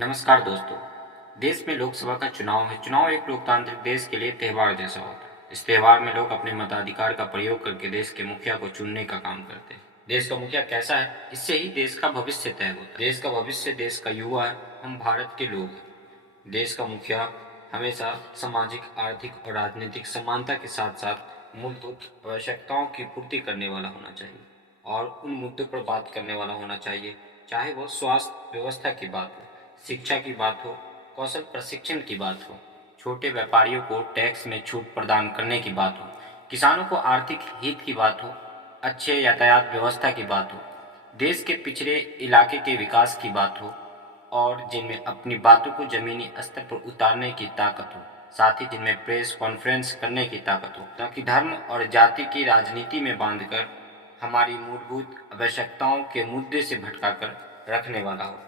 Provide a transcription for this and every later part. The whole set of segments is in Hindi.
नमस्कार दोस्तों। देश में लोकसभा का चुनाव है। चुनाव एक लोकतांत्रिक देश के लिए त्यौहार जैसा होता है। इस त्यौहार में लोग अपने मताधिकार का प्रयोग करके देश के मुखिया को चुनने का काम करते हैं। देश का मुखिया कैसा है, इससे ही देश का भविष्य तय होता है। देश का भविष्य देश का युवा है, हम भारत के लोग हैं। देश का मुखिया हमेशा सामाजिक, आर्थिक और राजनीतिक समानता के साथ साथ मूलभूत आवश्यकताओं की पूर्ति करने वाला होना चाहिए और उन मुद्दों पर बात करने वाला होना चाहिए, चाहे वो स्वास्थ्य व्यवस्था की बात हो, शिक्षा की बात हो, कौशल प्रशिक्षण की बात हो, छोटे व्यापारियों को टैक्स में छूट प्रदान करने की बात हो, किसानों को आर्थिक हित की बात हो, अच्छे यातायात व्यवस्था की बात हो, देश के पिछड़े इलाके के विकास की बात हो और जिनमें अपनी बातों को जमीनी स्तर पर उतारने की ताकत हो, साथ ही जिनमें प्रेस कॉन्फ्रेंस करने की ताकत हो, ताकि धर्म और जाति की राजनीति में बांधकर हमारी मूलभूत आवश्यकताओं के मुद्दे से भटकाकर रखने वाला हो।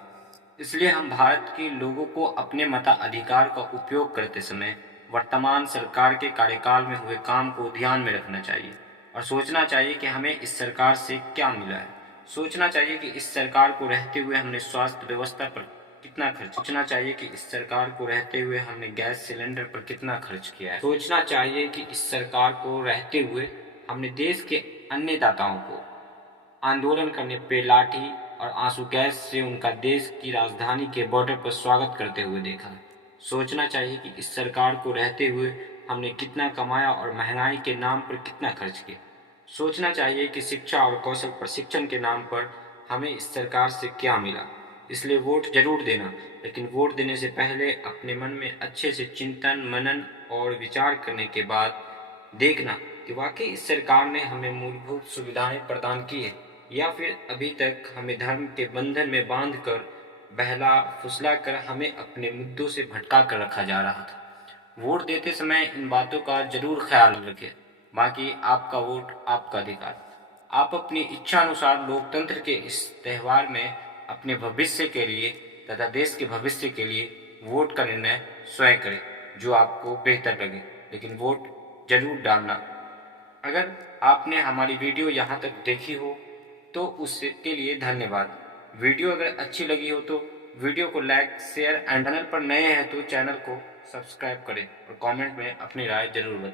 इसलिए हम भारत के लोगों को अपने मताधिकार का उपयोग करते समय वर्तमान सरकार के कार्यकाल में हुए काम को ध्यान में रखना चाहिए और सोचना चाहिए कि हमें इस सरकार से क्या मिला है। सोचना चाहिए कि इस सरकार को रहते हुए हमने स्वास्थ्य व्यवस्था पर कितना खर्च, सोचना चाहिए कि इस सरकार को रहते हुए हमने गैस सिलेंडर पर कितना खर्च किया है। सोचना चाहिए कि इस सरकार को रहते हुए हमने देश के अन्नदाताओं को आंदोलन करने पे लाठी और आंसू गैस से उनका देश की राजधानी के बॉर्डर पर स्वागत करते हुए देखा है। सोचना चाहिए कि इस सरकार को रहते हुए हमने कितना कमाया और महंगाई के नाम पर कितना खर्च किया। सोचना चाहिए कि शिक्षा और कौशल प्रशिक्षण के नाम पर हमें इस सरकार से क्या मिला। इसलिए वोट जरूर देना, लेकिन वोट देने से पहले अपने मन में अच्छे से चिंतन, मनन और विचार करने के बाद देखना कि वाकई इस सरकार ने हमें मूलभूत सुविधाएं प्रदान की है या फिर अभी तक हमें धर्म के बंधन में बांधकर बहला फुसला कर हमें अपने मुद्दों से भटका कर रखा जा रहा था। वोट देते समय इन बातों का जरूर ख्याल रखें। बाकी आपका वोट आपका अधिकार। आप अपनी इच्छा अनुसार लोकतंत्र के इस त्यौहार में अपने भविष्य के लिए तथा देश के भविष्य के लिए वोट का निर्णय स्वयं करें, जो आपको बेहतर लगे, लेकिन वोट जरूर डालना। अगर आपने हमारी वीडियो यहाँ तक देखी हो तो उसके लिए धन्यवाद। वीडियो अगर अच्छी लगी हो तो वीडियो को लाइक, शेयर एंड चैनल पर नए हैं तो चैनल को सब्सक्राइब करें और कमेंट में अपनी राय जरूर बताएं।